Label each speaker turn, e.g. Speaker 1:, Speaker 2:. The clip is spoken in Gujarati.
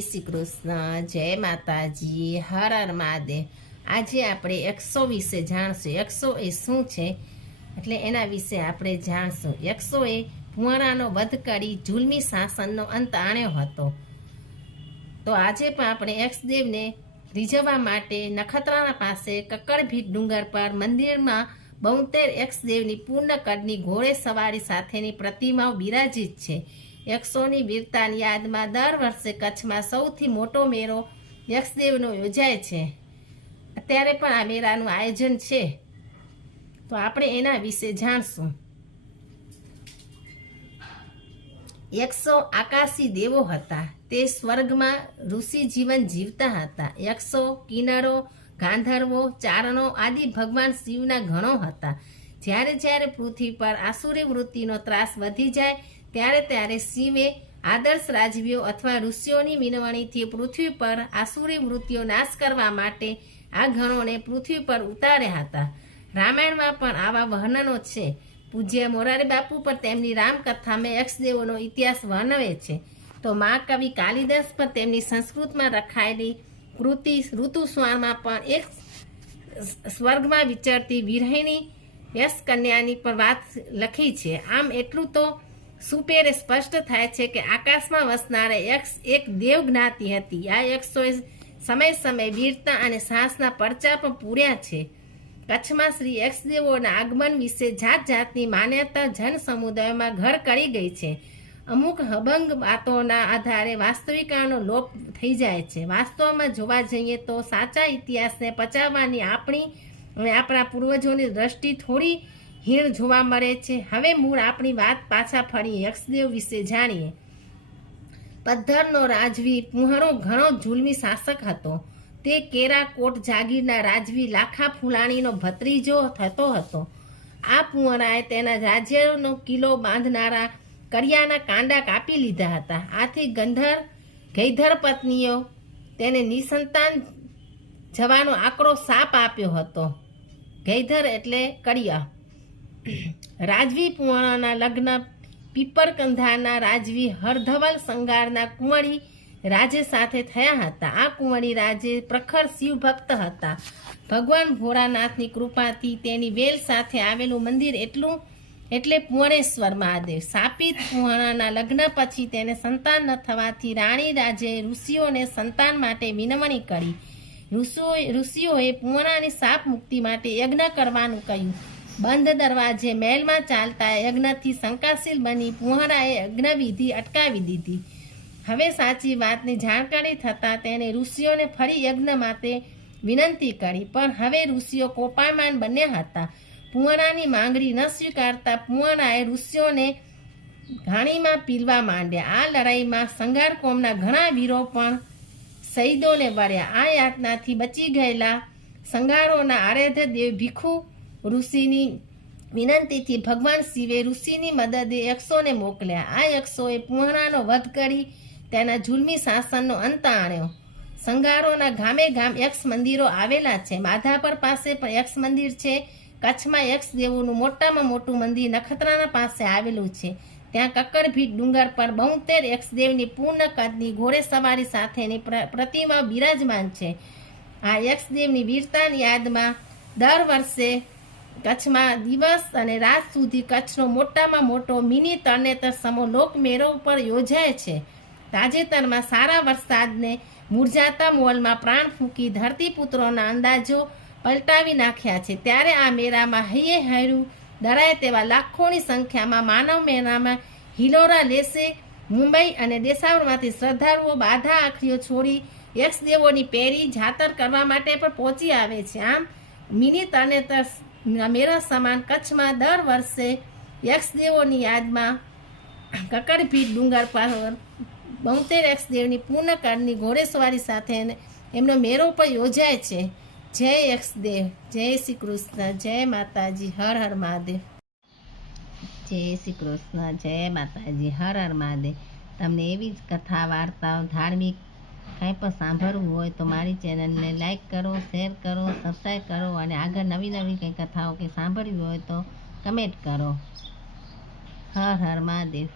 Speaker 1: શ્રી કૃષ્ણ, જય માતાજી, હર હર મહાદેવ. આજે આપણે એકસો વિશે જાણશું. એકસો એ શું છે? એટલે એના વિશે આપણે જાણશું. એકસો એ કુંવારાનો વધ કરી જુલમી શાસનનો અંત આણ્યો હતો. તો આજે પણ આપણે એક્સદેવને રીઝવવા માટે નખત્રાણા પાસે કક્કડભીટ ડુંગર પર મંદિરમાં બોતેર એક્સદેવની પૂર્ણ કદની ઘોડે સવારી સાથેની પ્રતિમાઓ બિરાજિત છે. યક્ષોની વીરતાની યાદમાં દર વર્ષે કચ્છમાં સૌથી મોટો મેળો યક્ષદેવનો યોજાય છે. અત્યારે પણ આ મેળાનું આયોજન છે. તો આપણે એના વિશે જાણશું. યક્ષો આકાશી દેવો હતા. તે સ્વર્ગમાં ઋષિ જીવન જીવતા હતા. યક્ષો કિનારો, ગાંધર્વો, ચારણો આદિ ભગવાન શિવના ગણો હતા. જ્યારે જ્યારે પૃથ્વી પર આસુરી વૃત્તિનો ત્રાસ વધી જાય ત્યારે ત્યારે શિવે આદર્શ રાજવીઓ અથવા ઋષિઓની મીનવણીથી પૃથ્વી પર આસુરી મૃત્યુ નાશ કરવા માટે આ ગણોને પૃથ્વી પર ઉતાર્યા હતા. રામાયણમાં પણ આવા વર્ણનો છે. પૂજ્ય મોરારી બાપુ પર તેમની રામકથામાં યક્ષદેવોનો ઇતિહાસ વર્ણવે છે. તો મહાકવિ કાલિદાસ પર તેમની સંસ્કૃતમાં રખાયેલી કૃતિ ઋતુસ્વારમાં પણ એક સ્વર્ગમાં વિચરતી વિરહિણી યશ કન્યાની પણ વાત લખી છે. આમ એટલું તો સુપેરે સ્પષ્ટ થાય છે કે આકાશમાં વસનારા યક્ષ એક દેવ જ્ઞાતિ હતી. આ યક્ષોએ સમય સમય વીરતા અને સાહસના પરચા પણ પૂર્યા છે. કચ્છમાં શ્રી યક્ષદેવોના આગમન વિશે જાત જાતની માન્યતા જન સમુદાયોમાં ઘર કરી ગઈ છે. અમુક હબંગ વાતોના આધારે વાસ્તવિકતાનો લોપ થઈ જાય છે. વાસ્તવમાં જોવા જઈએ તો સાચા ઇતિહાસને પચાવવાની આપણી અને આપણા પૂર્વજોની દ્રષ્ટિ થોડી હીણ જોવા મળે છે. હવે મૂળ આપણી વાત પાછા ફરી યક્ષદેવ વિશે જાણીએ. પદ્ધરનો રાજવી પુહરો ઘણો જુલમી શાસક હતો. તે કેરાકોટ જાગીરના રાજવી લાખા ફૂલાણીનો ભત્રીજો થતો હતો. આ પુંવરાએ તેના રાજ્યનો કિલ્લો બાંધનારા કરિયાના કાંડા કાપી લીધા હતા. આથી ગંધર ગૈધર પત્નીઓ તેને નિસંતાન જવાનો આકરો સાપ આપ્યો હતો. ગૈધર એટલે કરિયા. રાજવી પુવાણાના લગ્ન, પીપરકંધાના રાજવી, હરધવલ સંગારના કુંવળી રાજે સાથે થયા હતા. આ કુંવળી રાજે પ્રખર શિવ ભક્ત હતા. ભગવાન ભોળાનાથની કૃપાથી તેની વેલ સાથે આવેલું મંદિર એટલું, એટલે પુણેશ્વર મહાદેવ. સાપિત પુવાણાના લગ્ન પછી તેને સંતાન ન થવાથી રાણી રાજે ઋષિઓને સંતાન માટે વિનવણી કરી. ઋષિઓ ઋષિઓએ પુવાણાની સાપ મુક્તિ માટે યજ્ઞ કરવાનું કહ્યું. બંધ દરવાજે મહેલમાં ચાલતા યજ્ઞથી શંકાશીલ બની પુહારાએ યજ્ઞવિધિ અટકાવી દીધી. હવે સાચી વાતની જાણકારી થતાં તેણે ઋષિઓને ફરી યજ્ઞ માટે વિનંતી કરી, પણ હવે ઋષિઓ કોપાયમાન બન્યા હતા. પુવાણાની માંગણી ન સ્વીકારતા પુવાણાએ ઋષિઓને ઘાણીમાં પીલવા માંડ્યા. આ લડાઈમાં સંગાર કોમના ઘણા વીરો પણ શહીદોને વળ્યા આ યાતનાથી બચી ગયેલા સંગારોના આરાધ્ય દેવ ભીખુ ઋષિની વિનંતીથી ભગવાન શિવે ઋષિની મદદે યક્ષોને મોકલ્યા. આ યક્ષોએ પુહણાનો વધ કરી તેના જુલમી શાસનનો અંત આણ્યો. સંગારોના ગામે ગામ યક્ષ મંદિરો આવેલા છે. માધાપર પાસે પણ યક્ષ મંદિર છે. કચ્છમાં યક્ષ દેવોનું મોટામાં મોટું મંદિર નખત્રાણા પાસે આવેલું છે. ત્યાં કક્કડભીટ ડુંગર પર બોતેર યક્ષદેવની પૂર્ણ કદની ઘોડે સવારી સાથેની પ્ર- પ્રતિમા બિરાજમાન છે. આ યક્ષદેવની વીરતાની યાદમાં દર વર્ષે કચ્છમાં દિવસ અને રાત સુધી કચ્છનો મોટામાં મોટો મિની તરણેતર સમો લોકમેળો પર યોજાય છે. તાજેતરમાં સારા વરસાદને મુરઝાતા મોલમાં પ્રાણ ફૂંકી ધરતીપુત્રોના અંદાજો પલટાવી નાખ્યા છે. ત્યારે આ મેળામાં હૈયે હૈરું ડરાય તેવા લાખોની સંખ્યામાં માનવ મેળામાં હિલોરા લેશે. મુંબઈ અને દેશાવરમાંથી શ્રદ્ધાળુઓ બાધા આખરીઓ છોડી યક્ષદેવોની પેરી જાતર કરવા માટે પણ પહોંચી આવે છે. આમ, મિની તરણેતર મેળા સમાન કચ્છમાં દર વર્ષે યક્ષદેવોની યાદમાં કકડભીટ ડુંગર પર બોતેર યક્ષદેવની પૂર્ણકાળની ઘોડેસવારી સાથે એમનો મેળો પણ યોજાય છે. જય યક્ષદેવ જય શ્રી કૃષ્ણ, જય માતાજી, હર હર મહાદેવ. જય શ્રી કૃષ્ણ, જય માતાજી, હર હર મહાદેવ. તમને એવી જ કથા, વાર્તાઓ, ધાર્મિક કાંઈ પણ સાંભળવું હોય તો મારી ચેનલને લાઈક કરો, શેર કરો, સબસ્ક્રાઈબ કરો અને આગળ નવી નવી કંઈ કથાઓ કે સાંભળવી હોય તો કમેન્ટ કરો. હર હર મહાદેવ.